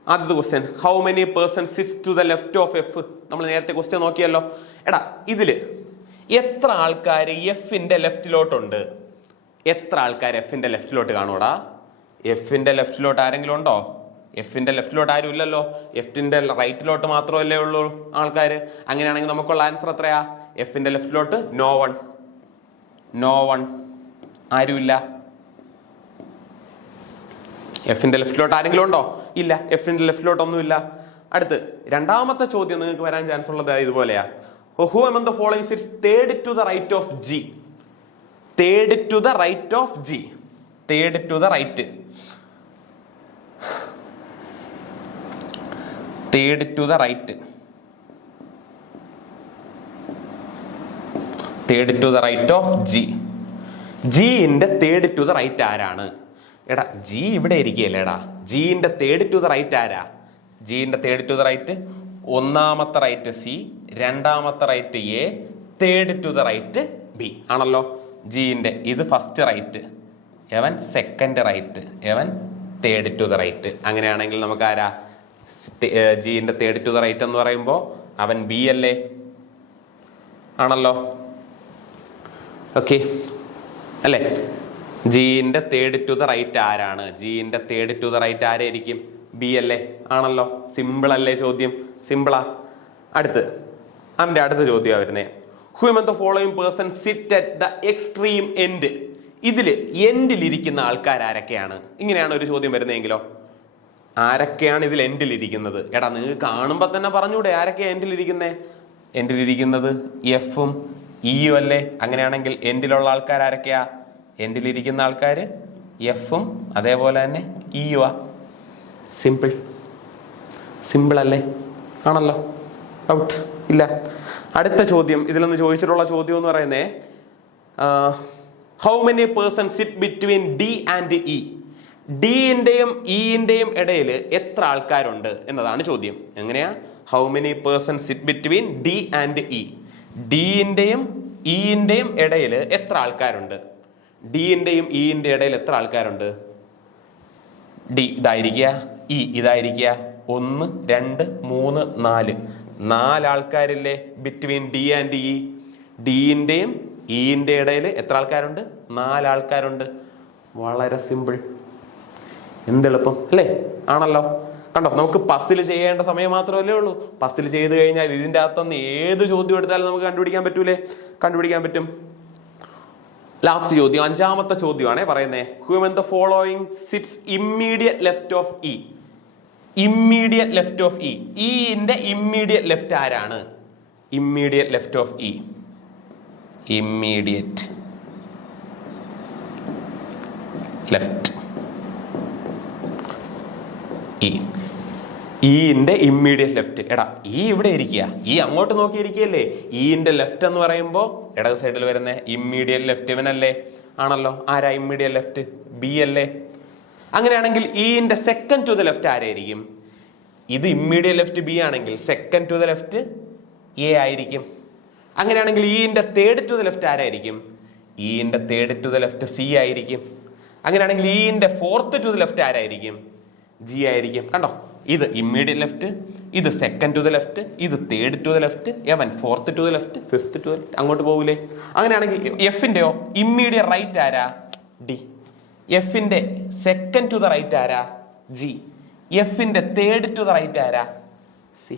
ആദ്യത്തെ question, how many persons sits to the left of F. നമ്മൾ നേരത്തെ ക്വസ്റ്റ്യൻ നോക്കിയല്ലോ. എടാ, ഇതില് എത്ര ആൾക്കാർ എഫിന്റെ ലെഫ്റ്റിലോട്ടുണ്ട്? എത്ര ആൾക്കാർ എഫിന്റെ ലെഫ്റ്റിലോട്ട് കാണൂടാ? എഫിന്റെ ലെഫ്റ്റിലോട്ട് ആരെങ്കിലും ഉണ്ടോ? എഫിന്റെ ലെഫ്റ്റിലോട്ട് ആരും ഇല്ലല്ലോ. എഫിന്റെ റൈറ്റിലോട്ട് മാത്രമല്ലേ ഉള്ളൂ ആൾക്കാർ. അങ്ങനെയാണെങ്കിൽ നമുക്കുള്ള ആൻസർ എത്രയാ? എഫിന്റെ ലെഫ്റ്റിലോട്ട് നോ വൺ ആരുമില്ല. എഫിന്റെ ലെഫ്റ്റിലോട്ട് ആരെങ്കിലും ഉണ്ടോ? ഇല്ല, എഫിന്റെ ലെഫ്റ്റിലോട്ട് ഒന്നുമില്ല. അടുത്ത് രണ്ടാമത്തെ ചോദ്യം നിങ്ങൾക്ക് വരാൻ ചാൻസ് ഉള്ളത് ഇതുപോലെയാ. Who among the following sits third to the right of G? Third to the right of G. Third to the right. Third to the right. Third to the right of G. G ന്റെ third to the right ആരാണ്? എടാ G ഇവിടെ ഇരിക്കുകയല്ലേ എടാ. G ന്റെ third to the right ആരാ? G ന്റെ third to the right ഒന്നാമത്തെ റൈറ്റ് സി, രണ്ടാമത്തെ right A, third to the right B ആണല്ലോ. ജീൻ്റെ ഇത് ഫസ്റ്റ് റൈറ്റ്, എവൻ സെക്കൻഡ് റൈറ്റ്, എവൻ തേർഡ് ടു ദ റൈറ്റ്. അങ്ങനെയാണെങ്കിൽ നമുക്ക് ആരാ? ജീൻ്റെ തേർഡ് ടു ദ റൈറ്റ് എന്ന് പറയുമ്പോൾ അവൻ ബി അല്ലേ? ആണല്ലോ. ഓക്കെ അല്ലേ? ജീൻ്റെ തേർഡ് ടു ദ റൈറ്റ് ആരാണ്? ജീൻ്റെ തേർഡ് ടു ദ റൈറ്റ് ആരായിരിക്കും? ബി അല്ലേ? ആണല്ലോ. സിമ്പിൾ അല്ലേ ചോദ്യം? സിമ്പിളാ. അടുത്ത ചോദ്യം വരുന്നേ. Who among the following person sit at the extreme end? ഇതില് എൻഡിലിരിക്കുന്ന ആൾക്കാർ ആരൊക്കെയാണ്? ഇങ്ങനെയാണ് ഒരു ചോദ്യം വരുന്നതെങ്കിലോ. ആരൊക്കെയാണ് ഇതിൽ എൻഡിലിരിക്കുന്നത്? എടാ നിങ്ങൾക്ക് കാണുമ്പോൾ തന്നെ പറഞ്ഞൂടെ ആരൊക്കെയാ എൻഡിലിരിക്കുന്നത്? എൻഡിലിരിക്കുന്നത് എഫും ഇയും അല്ലേ? അങ്ങനെയാണെങ്കിൽ എൻഡിലുള്ള ആൾക്കാർ ആരൊക്കെയാ? എൻഡിലിരിക്കുന്ന ആൾക്കാർ എഫും അതേപോലെ തന്നെ ഇയുവാ. സിമ്പിൾ അല്ലേ? ആണല്ലോ. ഔട്ട് ഇല്ല. അടുത്ത ചോദ്യം ഇതിലൊന്ന് ചോദിച്ചിട്ടുള്ള ചോദ്യം എന്ന് പറയുന്നേ, how many person sit between D and E? ഡിന്റെയും ഇന്റെയും ഇടയിൽ എത്ര ആൾക്കാരുണ്ട് എന്നതാണ് ചോദ്യം. എങ്ങനെയാ? How many person sit between D and E? ഡിന്റെയും ഇന്റെയും ഇടയിൽ എത്ര ആൾക്കാരുണ്ട്? ഡിന്റെയും ഇന്റെ ഇടയിൽ എത്ര ആൾക്കാരുണ്ട്? ഡി ഇതായിരിക്കുക, ഇ ഇതായിരിക്കുക. 1 2 3 4 ആൾക്കാരില്ലേ ബിറ്റ്വീൻ ഡി ആൻഡ് ഇ? ഡിന്റെയും ഇന്റെ ഇടയിൽ എത്ര ആൾക്കാരുണ്ട്? 4 ആൾക്കാരുണ്ട്. വളരെ സിമ്പിൾ. എന്തെളുപ്പം അല്ലേ? ആണല്ലോ. കണ്ടോ, നമുക്ക് പസിൽ ചെയ്യേണ്ട സമയം മാത്രമല്ലേ ഉള്ളൂ. പസിൽ ചെയ്ത് കഴിഞ്ഞാൽ ഇതിൻ്റെ അകത്തുനിന്ന് ഏത് ചോദ്യം എടുത്താലും നമുക്ക് കണ്ടുപിടിക്കാൻ പറ്റൂലേ? കണ്ടുപിടിക്കാൻ പറ്റും. ലാസ്റ്റ് ചോദ്യം, അഞ്ചാമത്തെ ചോദ്യമാണേ പറയുന്നേ. Who among the following sits immediate left of E? Immediate left of E. ഇന്റെ ഇമ്മീഡിയറ്റ് ലെഫ്റ്റ് ആരാണ്? Immediate left of E. Immediate left E. ഇന്റെ ഇമ്മീഡിയറ്റ് ലെഫ്റ്റ്. എടാ ഈ ഇവിടെ ഇരിക്കുക, ഈ അങ്ങോട്ട് നോക്കിയിരിക്കുകയല്ലേ? ഇന്റെ ലെഫ്റ്റ് എന്ന് പറയുമ്പോൾ ഇടത് സൈഡിൽ വരുന്ന ഇമ്മീഡിയറ്റ് ലെഫ്റ്റ് ഇവനല്ലേ? ആണല്ലോ. ആരാ ഇമ്മീഡിയറ്റ് ലെഫ്റ്റ്? ബി അല്ലേ? അങ്ങനെയാണെങ്കിൽ ഇന്റെ സെക്കൻഡ് ടു ദ ലെഫ്റ്റ് ആരായിരിക്കും? ഇത് ഇമ്മീഡിയറ്റ് ലെഫ്റ്റ് ബി ആണെങ്കിൽ second to the left A ആയിരിക്കും. അങ്ങനെയാണെങ്കിൽ ഇന്റെ തേർഡ് ടു ദ ലെഫ്റ്റ് ആരായിരിക്കും? ഇന്റെ third to the left C ആയിരിക്കും. അങ്ങനെയാണെങ്കിൽ ഇന്റെ ഫോർത്ത് ടു ദ ലെഫ്റ്റ് ആരായിരിക്കും? ജി ആയിരിക്കും. കണ്ടോ, ഇത് ഇമ്മീഡിയറ്റ് ലെഫ്റ്റ്, ഇത് സെക്കൻഡ് ടു ദ ലെഫ്റ്റ്, ഇത് തേർഡ് ടു ദ ലെഫ്റ്റ്, എവൻ fourth to the left, fifth to the left. അങ്ങോട്ട് പോകൂലേ? അങ്ങനെയാണെങ്കിൽ എഫിന്റെയോ ഇമ്മീഡിയറ്റ് റൈറ്റ് ആരാ? ഡി. എഫിന്റെ സെക്കൻഡ് ടു ദ റൈറ്റ് ആരാ? ജി. എഫിന്റെ തേർഡ് ടു ദ റൈറ്റ് ആരാ? സി.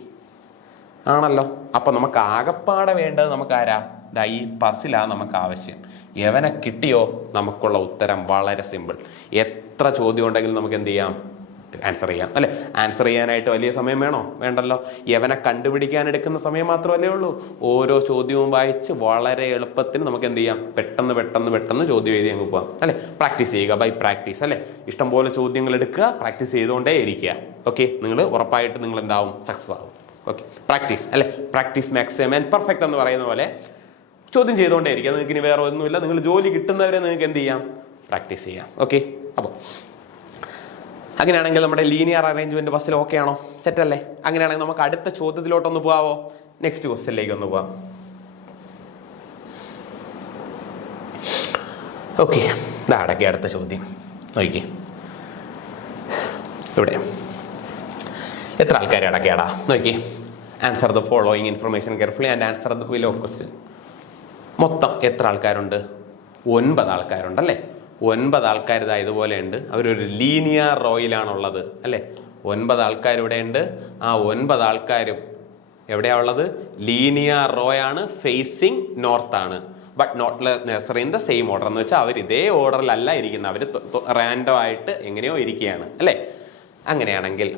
ആണല്ലോ. അപ്പൊ നമുക്ക് ആകപ്പാടെ വേണ്ടത് നമുക്ക് ആരാ? ഈ പസിലാ നമുക്ക് ആവശ്യം. എവനെ കിട്ടിയോ? നമുക്കുള്ള ഉത്തരം വളരെ സിമ്പിൾ. എത്ര ചോദ്യം ഉണ്ടെങ്കിലും നമുക്ക് എന്ത് ചെയ്യാം? ആൻസർ ചെയ്യാം അല്ലെ? ആൻസർ ചെയ്യാനായിട്ട് വലിയ സമയം വേണോ? വേണ്ടല്ലോ. യവനെ കണ്ടുപിടിക്കാൻ എടുക്കുന്ന സമയം മാത്രമല്ലേ ഉള്ളൂ. ഓരോ ചോദ്യവും വായിച്ച് വളരെ എളുപ്പത്തിൽ നമുക്ക് എന്ത് ചെയ്യാം? പെട്ടെന്ന് ചോദ്യം എഴുതി അങ്ങ് പോവാം അല്ലെ? പ്രാക്ടീസ് ചെയ്യുക, ബൈ പ്രാക്ടീസ് അല്ലെ? ഇഷ്ടംപോലെ ചോദ്യങ്ങൾ എടുക്കുക, പ്രാക്ടീസ് ചെയ്തുകൊണ്ടേ ഇരിക്കുക. ഓക്കെ, നിങ്ങൾ ഉറപ്പായിട്ട് നിങ്ങൾ എന്താവും? സക്സസ് ആവും. ഓക്കെ, പ്രാക്ടീസ് അല്ലെ? പ്രാക്ടീസ് മാക്സ് ആൻഡ് പെർഫെക്റ്റ് എന്ന് പറയുന്ന പോലെ ചോദ്യം ചെയ്തുകൊണ്ടേ ഇരിക്കുക. നിങ്ങൾക്ക് ഇനി വേറെ ഒന്നുമില്ല. നിങ്ങൾ ജോലി കിട്ടുന്നവരെ നിങ്ങൾക്ക് എന്ത് ചെയ്യാം? പ്രാക്ടീസ് ചെയ്യാം. ഓക്കെ, അപ്പോൾ അങ്ങനെയാണെങ്കിൽ നമ്മുടെ ലീനിയർ അറേഞ്ച്മെന്റ് ബസ്സിൽ ഓക്കെ ആണോ? സെറ്റ് അല്ലേ? അങ്ങനെയാണെങ്കിൽ നമുക്ക് അടുത്ത ചോദ്യത്തിലോട്ടൊന്ന് പോവാമോ? നെക്സ്റ്റ് ക്വസ്റ്റ്യനിലേക്ക് ഒന്ന് പോവാം. ഓക്കെ, ഇതാടക്കെ അടുത്ത ചോദ്യം നോക്കി. ഇവിടെ എത്ര ആൾക്കാർ അടക്കെയാടാ? നോക്കി. Answer the following information carefully and answer the below question. മൊത്തം എത്ര ആൾക്കാരുണ്ട്? 9 ആൾക്കാരുണ്ടല്ലേ? 9 ആൾക്കാർ ഇതാ ഇതുപോലെ ഉണ്ട്. അവരൊരു ലീനിയർ റോയിലാണുള്ളത് അല്ലേ? 9 ആൾക്കാർ ഇവിടെ ഉണ്ട്. ആ 9 ആൾക്കാരും എവിടെയാ ഉള്ളത്? ലീനിയർ റോ ആണ്, ഫേസിങ് നോർത്ത് ആണ്. But not necessary in the same order എന്ന് വെച്ചാൽ അവർ ഇതേ ഓർഡറിലല്ല ഇരിക്കുന്നത്, അവർ റാൻഡം ആയിട്ട് എങ്ങനെയോ ഇരിക്കുകയാണ് അല്ലേ. അങ്ങനെയാണെങ്കിൽ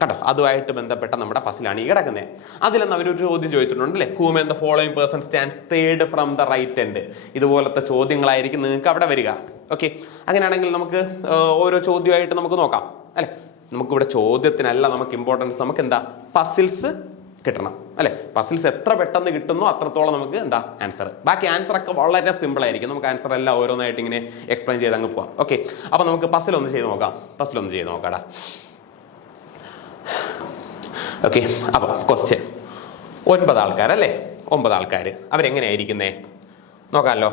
കേട്ടോ, അതുമായിട്ട് ബന്ധപ്പെട്ട നമ്മുടെ പസിലാണ് ഈ കിടക്കുന്നത്. അതിലെന്ന് അവരൊരു ചോദ്യം ചോദിച്ചിട്ടുണ്ട് അല്ലേ, whom and the following person stands third from the right end. ഇതുപോലത്തെ ചോദ്യങ്ങളായിരിക്കും നിങ്ങൾക്ക് അവിടെ വരിക. ഓക്കെ, അങ്ങനെയാണെങ്കിൽ നമുക്ക് ഓരോ ചോദ്യമായിട്ട് നമുക്ക് നോക്കാം അല്ലെ. നമുക്കിവിടെ ചോദ്യത്തിനല്ല നമുക്ക് ഇമ്പോർട്ടൻസ്, നമുക്ക് എന്താ പസിൽസ് കിട്ടണം അല്ലെ. പസിൽസ് എത്ര പെട്ടെന്ന് കിട്ടുന്നോ അത്രത്തോളം നമുക്ക് എന്താ ആൻസർ. ബാക്കി ആൻസർ ഒക്കെ വളരെ സിമ്പിൾ ആയിരിക്കും. നമുക്ക് ആൻസർ എല്ലാം ഓരോന്നായിട്ട് ഇങ്ങനെ എക്സ്പ്ലെയിൻ ചെയ്ത് അങ്ങ് പോവാം. ഓക്കെ, അപ്പൊ നമുക്ക് പസിൽ ഒന്ന് ചെയ്ത് നോക്കാം. പസിൽ ഒന്ന് ചെയ്ത് നോക്കാടാ. ഓക്കെ, അപ്പൊ ക്വസ്റ്റ്യൻ 9 ആൾക്കാരല്ലേ, 9 ആൾക്കാർ അവരെങ്ങനെയായിരിക്കുന്നേ നോക്കാമല്ലോ.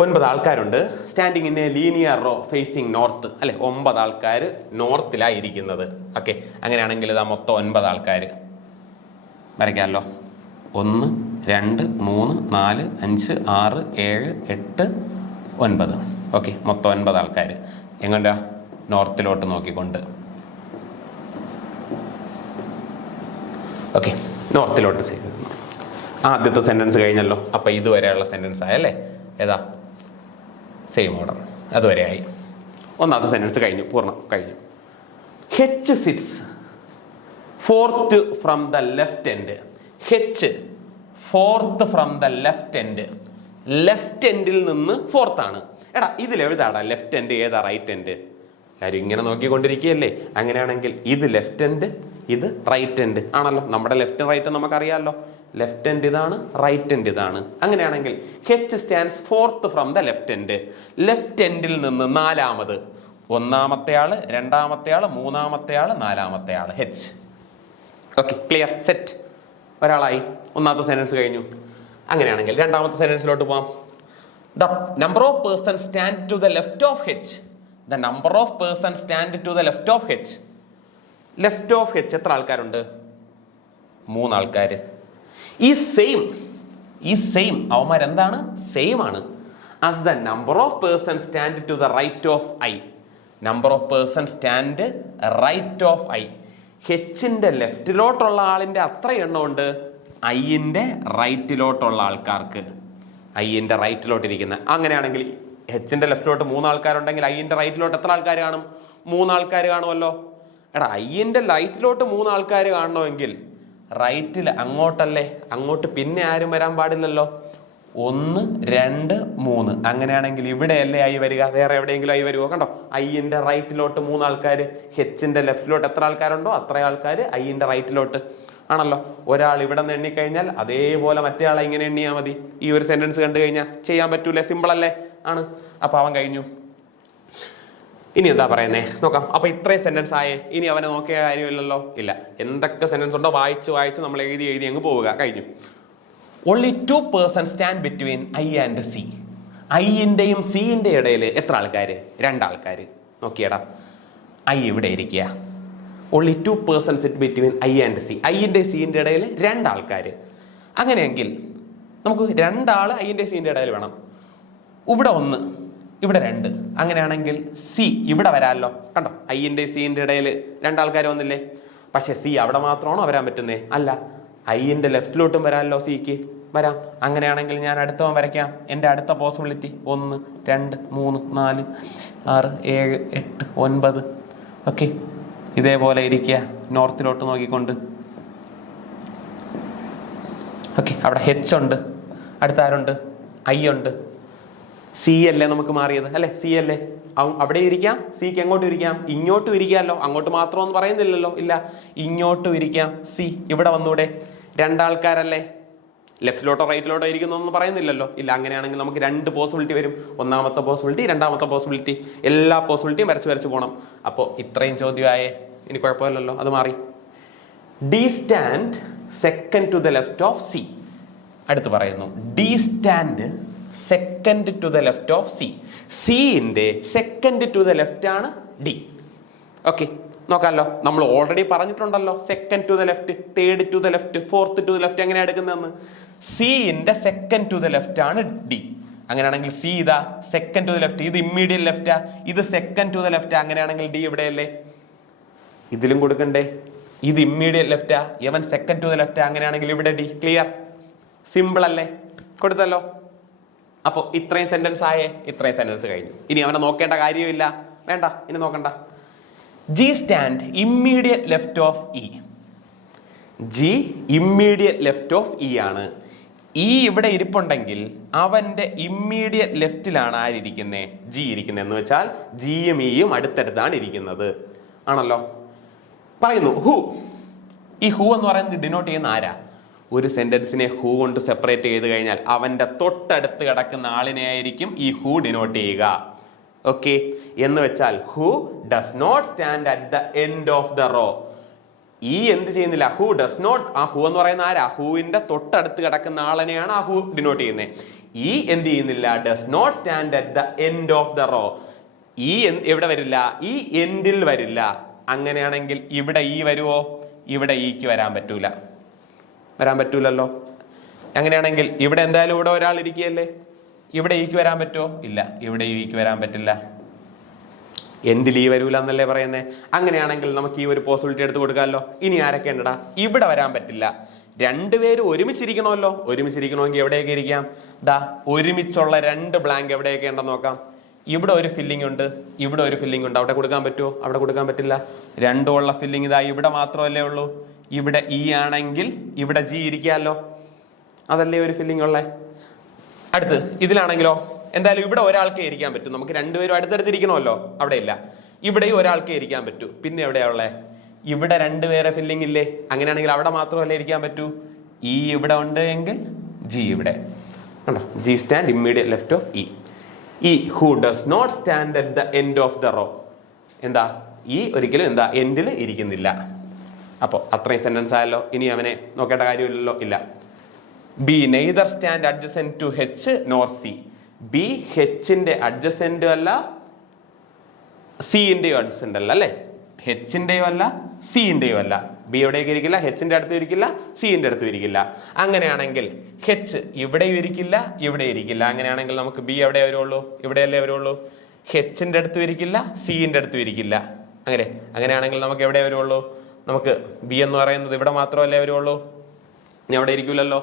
9 ആൾക്കാരുണ്ട്, standing in a linear row facing north അല്ലെ. 9 ആൾക്കാർ നോർത്തിലായിരിക്കുന്നത്. ഓക്കെ, അങ്ങനെയാണെങ്കിൽ ഇതാ മൊത്തം 9 ആൾക്കാർ വരയ്ക്കാമല്ലോ. 1 2 3 4 5 6 7 8 9. ഓക്കെ, മൊത്തം 9 ആൾക്കാർ എങ്ങോട്ടാ? നോർത്തിലോട്ട് നോക്കിക്കൊണ്ട്. ഓക്കെ, നോർത്തിലോട്ട് ചെയ്ത് ആദ്യത്തെ സെന്റൻസ് കഴിഞ്ഞല്ലോ. അപ്പൊ ഇതുവരെയുള്ള സെന്റൻസ് ആയല്ലേ, ഏതാ? സെയിം ഓർഡർ, അതുവരെ ആയി. ഒന്നാമത്തെ സെന്റൻസ് കഴിഞ്ഞു, പൂർണ്ണം കഴിഞ്ഞു. H sits fourth from the left end. H fourth from the left end. Left എൻഡിൽ നിന്ന് ഫോർത്ത് ആണ്. എടാ ഇതിലെഴുതാടാ ലെഫ്റ്റ് എൻഡ് ഏതാ റൈറ്റ് എൻഡ്? കാര്യം ഇങ്ങനെ നോക്കിക്കൊണ്ടിരിക്കുകയല്ലേ. അങ്ങനെയാണെങ്കിൽ ഇത് ലെഫ്റ്റ് എൻഡ്, ഇത് റൈറ്റ് എൻഡ് ആണല്ലോ. നമ്മുടെ ലെഫ്റ്റ് റൈറ്റ് നമുക്കറിയാമല്ലോ. ലെഫ്റ്റ് എൻഡ് ഇതാണ്, റൈറ്റ് എൻഡ് ഇതാണ്. അങ്ങനെയാണെങ്കിൽ H stands fourth from the left end. Left എൻഡിൽ നിന്ന് നാലാമത്. ഒന്നാമത്തെ ആള്, രണ്ടാമത്തെ ആള്, മൂന്നാമത്തെ ആള്, നാലാമത്തെ ആള്, ഹെച്ച്. Okay, clear, set. ഒരാളായി. ഒന്നാമത്തെ സെന്റൻസ് കഴിഞ്ഞു. അങ്ങനെയാണെങ്കിൽ രണ്ടാമത്തെ സെന്റൻസിലോട്ട് പോവാം. The number of person stand to the left of H. The number of person stand to the left of H. Left of H എത്ര ആൾക്കാരുണ്ട്? 3 ആൾക്കാർ. ഈ സെയിം അവന്മാരെന്താണ്? സെയിം ആണ്. As the number of person stand to the right of I. Number of person stand right of I. ഹെച്ചിന്റെ ലെഫ്റ്റിലോട്ടുള്ള ആളിന്റെ അത്ര എണ്ണം ഉണ്ട് ഐന്റെ റൈറ്റിലോട്ടുള്ള ആൾക്കാർക്ക്. ഐന്റെ റൈറ്റിലോട്ട് ഇരിക്കുന്ന. അങ്ങനെയാണെങ്കിൽ ഹെച്ചിന്റെ ലെഫ്റ്റിലോട്ട് 3 ആൾക്കാരുണ്ടെങ്കിൽ ഐന്റെ റൈറ്റിലോട്ട് എത്ര ആൾക്കാർ കാണും? 3 ആൾക്കാർ കാണുമല്ലോ. എടാ ഐന്റെ റൈറ്റിലോട്ട് 3 ആൾക്കാർ കാണണമെങ്കിൽ റൈറ്റിൽ അങ്ങോട്ടല്ലേ, അങ്ങോട്ട് പിന്നെ ആരും വരാൻ പാടില്ലല്ലോ. 1 2 3. അങ്ങനെയാണെങ്കിൽ ഇവിടെയല്ലേ ഐ വരിക, വേറെ എവിടെയെങ്കിലും ഐ വരുമോ? കണ്ടോ, ഐന്റെ റൈറ്റിലോട്ട് 3 ആൾക്കാർ, ഹെച്ചിന്റെ ലെഫ്റ്റിലോട്ട് എത്ര ആൾക്കാരുണ്ടോ അത്ര ആൾക്കാർ ഐന്റെ റൈറ്റിലോട്ട് ആണല്ലോ. ഒരാൾ ഇവിടെ നിന്ന് എണ്ണിക്കഴിഞ്ഞാൽ അതേപോലെ മറ്റേ ആളെ ഇങ്ങനെ എണ്ണിയാൽ മതി. ഈ ഒരു സെന്റൻസ് കണ്ടു കഴിഞ്ഞാൽ ചെയ്യാൻ പറ്റൂലേ? സിമ്പിൾ അല്ലേ? ആണ്. അപ്പൊ അവൻ കഴിഞ്ഞു. ഇനി എന്താ പറയുന്നേ നോക്കാം. അപ്പൊ ഇത്രയും സെന്റൻസ് ആയേ. ഇനി അവനെ നോക്കിയ കാര്യമില്ലല്ലോ. ഇല്ല, എന്തൊക്കെ സെന്റൻസ് ഉണ്ടോ വായിച്ച് നമ്മൾ എഴുതി അങ്ങ് പോവുക. കഴിഞ്ഞു. Only 2 person stand between I and C. ഐന്റെയും സിന്റെ ഇടയിൽ എത്ര ആൾക്കാർ? 2 ആൾക്കാർ. നോക്കിയടാ, ഐ ഇവിടെ ഇരിക്കുക. Only 2 person sit between I and C. ഐന്റെ സിന്റെ ഇടയിൽ 2 ആൾക്കാർ. അങ്ങനെയെങ്കിൽ നമുക്ക് 2 ആള് ഐന്റെ സിന്റെ ഇടയിൽ വേണം. ഇവിടെ 1, ഇവിടെ 2. അങ്ങനെയാണെങ്കിൽ സി ഇവിടെ വരാമല്ലോ. കണ്ടോ, ഐന്റെ സിന്റെ ഇടയിൽ 2 ആൾക്കാർ വന്നില്ലേ? പക്ഷെ സി അവിടെ മാത്രമാണോ വരാൻ പറ്റുന്നേ? അല്ല, ഐന്റെ ലെഫ്റ്റിലോട്ടും വരാമല്ലോ. സിക്ക് വരാം. അങ്ങനെയാണെങ്കിൽ ഞാൻ അടുത്തവൻ വരയ്ക്കാം. എൻ്റെ അടുത്ത പോസിബിലിറ്റി 1 2 3 4 6 7 8 9. ഓക്കെ, ഇതേപോലെ ഇരിക്കുക നോർത്തിലോട്ട് നോക്കിക്കൊണ്ട്. ഓക്കെ, അവിടെ ഹെച്ച് ഉണ്ട്. അടുത്ത ആരുണ്ട്? ഐ ഉണ്ട്. സി അല്ലേ നമുക്ക് മാറിയത് അല്ലെ? സി അല്ലേ? അവിടെ ഇരിക്കാം. സിക്ക് എങ്ങോട്ടും ഇരിക്കാം? ഇങ്ങോട്ടും ഇരിക്കാമല്ലോ. അങ്ങോട്ട് മാത്രമൊന്നും പറയുന്നില്ലല്ലോ. ഇല്ല, ഇങ്ങോട്ടും ഇരിക്കാം. സി ഇവിടെ വന്നൂടെ? 2 ആൾക്കാരല്ലേ? ലെഫ്റ്റിലോട്ടോ റൈറ്റിലോട്ടോ ഇരിക്കുന്നൊന്നും പറയുന്നില്ലല്ലോ. ഇല്ല, അങ്ങനെയാണെങ്കിൽ നമുക്ക് 2 പോസിബിലിറ്റി വരും. ഒന്നാമത്തെ പോസിബിലിറ്റി, രണ്ടാമത്തെ പോസിബിലിറ്റി. എല്ലാ പോസിബിലിറ്റിയും വരച്ച് പോകണം. അപ്പോൾ ഇത്രയും ചോദ്യമായേ. ഇനി കുഴപ്പമില്ലല്ലോ, അത് മാറി. D stand second to the left of C. അടുത്ത് പറയുന്നു D stand second to the left of C. സിന്റെ സെക്കൻഡ് ടു ദ ലെഫ്റ്റ് ആണ് ഡി. ഓക്കെ, നോക്കാമല്ലോ. നമ്മൾ ഓൾറെഡി പറഞ്ഞിട്ടുണ്ടല്ലോ, second to the left, third to the left, fourth to the left എങ്ങനെയാണ് എടുക്കുന്നതെന്ന്. സിന്റെ സെക്കൻഡ് ടു ദ ലെഫ്റ്റ് ആണ് ഡി. അങ്ങനെയാണെങ്കിൽ സി ഇതാ സെക്കൻഡ് ടു ദ ലെഫ്റ്റ്, ഇത് ഇമ്മീഡിയറ്റ് ലെഫ്റ്റാ, ഇത് സെക്കൻഡ് ടു ദ ലെഫ്റ്റ്. അങ്ങനെയാണെങ്കിൽ ഡി ഇവിടെയല്ലേ? ഇതിലും കൊടുക്കണ്ടേ? ഇത് ഇമ്മീഡിയറ്റ് ലെഫ്റ്റാ, ഇവൻ സെക്കൻഡ് ടു ദ ലെഫ്റ്റ്. അങ്ങനെയാണെങ്കിൽ ഇവിടെ ഡി. ക്ലിയർ? സിമ്പിൾ അല്ലേ? കൊടുത്തല്ലോ. അപ്പോൾ ഇത്രയും സെന്റൻസ് ആയേ, ഇത്രയും സെന്റൻസ് കഴിഞ്ഞു. ഇനി അവനെ നോക്കേണ്ട കാര്യമില്ല, വേണ്ട, ഇനി നോക്കണ്ട. G stand immediate left of E. G immediate left of E ആണ്. ഇ ഇവിടെ ഇരിപ്പുണ്ടെങ്കിൽ അവന്റെ ഇമ്മീഡിയറ്റ് ലെഫ്റ്റിലാണ് ആരിയ്ക്കുന്നത്? ജി ഇരിക്കുന്നത്. എന്ന് വെച്ചാൽ ജിയും ഇയും അടുത്തടുത്താണ് ഇരിക്കുന്നത്, ആണല്ലോ. പറയുന്നു ഹു. ഈ ഹു എന്ന് പറയുന്നത് ഡിനോട്ട് ചെയ്യുന്ന ആരാ? ഒരു സെന്റൻസിനെ ഹു കൊണ്ട് സെപ്പറേറ്റ് ചെയ്ത് കഴിഞ്ഞാൽ അവന്റെ തൊട്ടടുത്ത് കിടക്കുന്ന ആളിനെ ആയിരിക്കും ഈ ഹു ഡിനോട്ട് ചെയ്യുക. ഓക്കെ, എന്ന് വെച്ചാൽ who does not stand at the end of the row. E എന്ത് ചെയ്യുന്നില്ല? Who does not. ആ ഹു എന്ന് പറയുന്ന ആരാ? ഹുവിന്റെ തൊട്ടടുത്ത് കിടക്കുന്ന ആളിനെയാണ് ആ ഹു ഡിനോട്ട് ചെയ്യുന്നത്. ഈ എന്ത് ചെയ്യുന്നില്ല? Does not stand at the end of the row. E എവിടെ വരില്ല? ഈ എൻഡിൽ വരില്ല. അങ്ങനെയാണെങ്കിൽ ഇവിടെ ഈ വരുവോ? ഇവിടെ ഈക്ക് വരാൻ പറ്റൂല, വരാൻ പറ്റൂലല്ലോ. അങ്ങനെയാണെങ്കിൽ ഇവിടെ എന്തായാലും ഇവിടെ ഒരാൾ ഇരിക്കുകയല്ലേ, ഇവിടെ ഈക്ക് വരാൻ പറ്റുമോ? ഇല്ല, ഇവിടെ ഈക്ക് വരാൻ പറ്റില്ല. എൻഡിൽ ഈ വരൂല എന്നല്ലേ പറയുന്നത്. അങ്ങനെയാണെങ്കിൽ നമുക്ക് ഈ ഒരു പോസിബിലിറ്റി എടുത്ത് കൊടുക്കാമല്ലോ. ഇനി ആരൊക്കെ ഉണ്ടടാ? ഇവിടെ വരാൻ പറ്റില്ല. രണ്ടുപേരും ഒരുമിച്ചിരിക്കണമല്ലോ. ഒരുമിച്ചിരിക്കണമെങ്കിൽ എവിടെയൊക്കെ ഇരിക്കാം? ദാ ഒരുമിച്ചുള്ള രണ്ട് ബ്ലാങ്ക് എവിടെയൊക്കെ ഉണ്ടെന്ന് നോക്കാം. ഇവിടെ ഒരു ഫില്ലിംഗ് ഉണ്ട്, ഇവിടെ ഒരു ഫില്ലിംഗ് ഉണ്ട്. അവിടെ കൊടുക്കാൻ പറ്റുമോ? അവിടെ കൊടുക്കാൻ പറ്റില്ല. രണ്ടുമുള്ള ഫില്ലിംഗ് ഇതാ ഇവിടെ മാത്രമല്ലേ ഉള്ളൂ. ഇവിടെ ഇ ആണെങ്കിൽ ഇവിടെ ജി ഇരിക്കാമല്ലോ, അതല്ലേ ഒരു ഫില്ലിംഗ് ഉള്ളേ. അടുത്ത് ഇതിലാണെങ്കിലോ എന്തായാലും ഇവിടെ ഒരാൾക്കേ ഇരിക്കാൻ പറ്റും. നമുക്ക് രണ്ടുപേരും അടുത്തടുത്ത് ഇരിക്കണമല്ലോ, അവിടെ ഇല്ല. ഇവിടെയും ഒരാൾക്കേ ഇരിക്കാൻ പറ്റൂ. പിന്നെ എവിടെയാ ഉള്ളേ? ഇവിടെ രണ്ടുപേരെ ഫില്ലിംഗ് ഇല്ലേ? അങ്ങനെയാണെങ്കിൽ അവിടെ മാത്രമല്ലേ ഇരിക്കാൻ പറ്റൂ. ഇ ഇവിടെ ഉണ്ട് എങ്കിൽ ജി ഇവിടെ കണ്ടോ. G stand immediate left of E. E who does not stand at the end of the row. എന്താ? ഈ ഒരിക്കലും എന്താ എൻഡിൽ ഇരിക്കുന്നില്ല. അപ്പോൾ അത്രയും സെന്റൻസ് ആയല്ലോ. ഇനി അവനെ നോക്കേണ്ട കാര്യമില്ലല്ലോ. ഇല്ല. B neither stand adjacent to H nor C. B ഹെച്ചിന്റെ അഡ്ജസെന്റും അല്ല, സിന്റെയും അഡ്ജസെന്റ് അല്ല, അല്ലേ? ഹെച്ചിന്റെയോ അല്ല, സിന്റെയോ അല്ല. ബി എവിടേക്ക് ഇരിക്കില്ല? ഹെച്ചിന്റെ അടുത്തും ഇരിക്കില്ല, സിന്റെ അടുത്തും ഇരിക്കില്ല. അങ്ങനെയാണെങ്കിൽ ഹെച്ച് ഇവിടെയും ഇരിക്കില്ല, ഇവിടെ ഇരിക്കില്ല. അങ്ങനെയാണെങ്കിൽ നമുക്ക് ബി എവിടെ വരുള്ളൂ? ഇവിടെയല്ലേ വരുള്ളൂ. ഹെച്ചിന്റെ അടുത്തും ഇരിക്കില്ല, സിന്റെ അടുത്തും ഇരിക്കില്ല. അങ്ങനെയാണെങ്കിൽ നമുക്ക് എവിടെ വരുള്ളൂ? നമുക്ക് ബി എന്ന് പറയുന്നത് ഇവിടെ മാത്രമല്ലേ വരുള്ളൂ, ഇനി അവിടെ ഇരിക്കില്ലല്ലോ.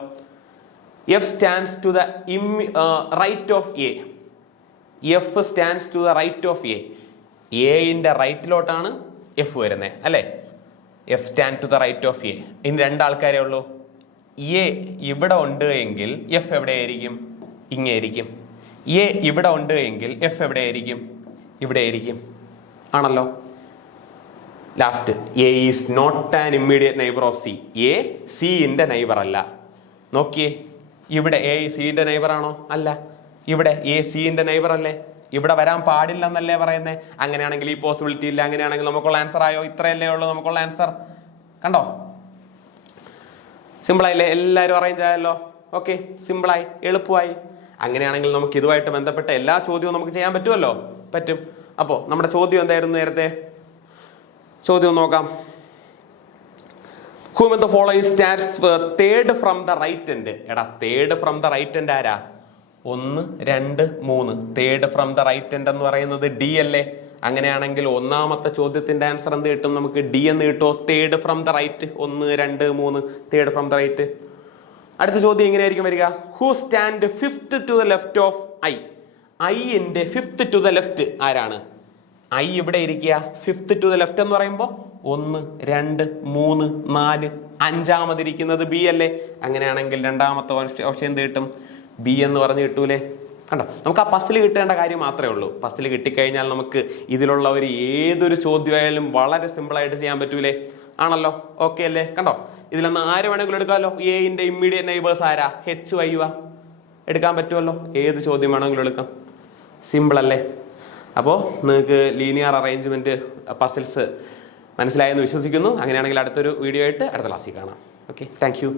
F stands to the right of A. F stands to the right of A. എന്റെ റൈറ്റിലോട്ടാണ് എഫ് വരുന്നത്, അല്ലേ? F stand to the right of A. ഇനി രണ്ടാൾക്കാരേ ഉള്ളൂ. എ ഇവിടെ ഉണ്ട് എങ്കിൽ എഫ് എവിടെയായിരിക്കും? ഇങ്ങേയിരിക്കും. എ ഇവിടെ ഉണ്ട് എങ്കിൽ എഫ് എവിടെയായിരിക്കും? ഇവിടെ ആയിരിക്കും, ആണല്ലോ. Last A is not an immediate neighbour of C. A സിന്റെ നെയ്ബർ അല്ല. നോക്കിയേ, ഇവിടെ എ സിന്റെ നെയ്ബർ ആണോ? അല്ല. ഇവിടെ എ സിന്റെ നെയ്ബർ അല്ലേ? ഇവിടെ വരാൻ പാടില്ല എന്നല്ലേ പറയുന്നത്. അങ്ങനെയാണെങ്കിൽ ഈ പോസിബിലിറ്റി ഇല്ല. അങ്ങനെയാണെങ്കിൽ നമുക്കുള്ള ആൻസർ ആയോ? ഇത്രയല്ലേ ഉള്ളൂ നമുക്കുള്ള ആൻസർ. കണ്ടോ? സിമ്പിളായില്ലേ? എല്ലാവരും അറേഞ്ച് ആയല്ലോ. ഓക്കെ, സിമ്പിളായി, എളുപ്പമായി. അങ്ങനെയാണെങ്കിൽ നമുക്ക് ഇതുമായിട്ട് ബന്ധപ്പെട്ട എല്ലാ ചോദ്യവും നമുക്ക് ചെയ്യാൻ പറ്റുമല്ലോ. പറ്റും. അപ്പോൾ നമ്മുടെ ചോദ്യം എന്തായിരുന്നു നേരത്തെ? ചോദ്യം നോക്കാം. Whom in the following stands third from the right end? എടാ, third from the right end ആരാ? 1, 2, 3. Third from the right end എന്ന് പറയുന്നത് ഡി അല്ലേ? അങ്ങനെയാണെങ്കിൽ ഒന്നാമത്തെ ചോദ്യത്തിന്റെ ആൻസർ എന്ത് കിട്ടും? നമുക്ക് ഡി എന്ന് കിട്ടുമോ? Third from the right. 1, 2, 3 third from the right. അടുത്ത ചോദ്യം എങ്ങനെയായിരിക്കും വരിക? Who stand fifth to the left of I. ഐന്റെ ഫിഫ്ത്ത് ടു ദ ലെഫ്റ്റ് ആരാണ്? ഐ ഇവിടെ ഇരിക്കുക. ഫിഫ്ത്ത് ടു ദ ലെഫ്റ്റ് എന്ന് പറയുമ്പോൾ 1, 2, 3, 4 അഞ്ചാമതിരിക്കുന്നത് ബി അല്ലേ? അങ്ങനെയാണെങ്കിൽ രണ്ടാമത്തെ ഓപ്ഷൻ എന്ത് കിട്ടും? ബി എന്ന് പറഞ്ഞ് കിട്ടൂലേ? കണ്ടോ? നമുക്ക് ആ പസിൽ കിട്ടേണ്ട കാര്യം മാത്രമേ ഉള്ളൂ. പസിൽ കിട്ടിക്കഴിഞ്ഞാൽ നമുക്ക് ഇതിലുള്ള ഒരു ഏതൊരു ചോദ്യമായാലും വളരെ സിമ്പിളായിട്ട് ചെയ്യാൻ പറ്റൂലേ? ആണല്ലോ. ഓക്കെ അല്ലേ? കണ്ടോ? ഇതിലൊന്ന് ആര് വേണമെങ്കിലും എടുക്കാമല്ലോ. എന്റെ ഇമ്മീഡിയറ്റ് നെയ്ബേഴ്സ് ആരാ? എച്ച് വൈവ എടുക്കാൻ പറ്റുമല്ലോ. ഏത് ചോദ്യം വേണമെങ്കിലും എടുക്കാം. സിമ്പിൾ അല്ലേ? അപ്പോൾ നിങ്ങൾക്ക് ലീനിയർ അറേഞ്ച്മെന്റ് പസിൽസ് മനസ്സിലായെന്ന് വിശ്വസിക്കുന്നു. അങ്ങനെയാണെങ്കിൽ അടുത്തൊരു വീഡിയോ ആയിട്ട് അടുത്ത ക്ലാസ്സിൽ കാണാം. Okay, thank you.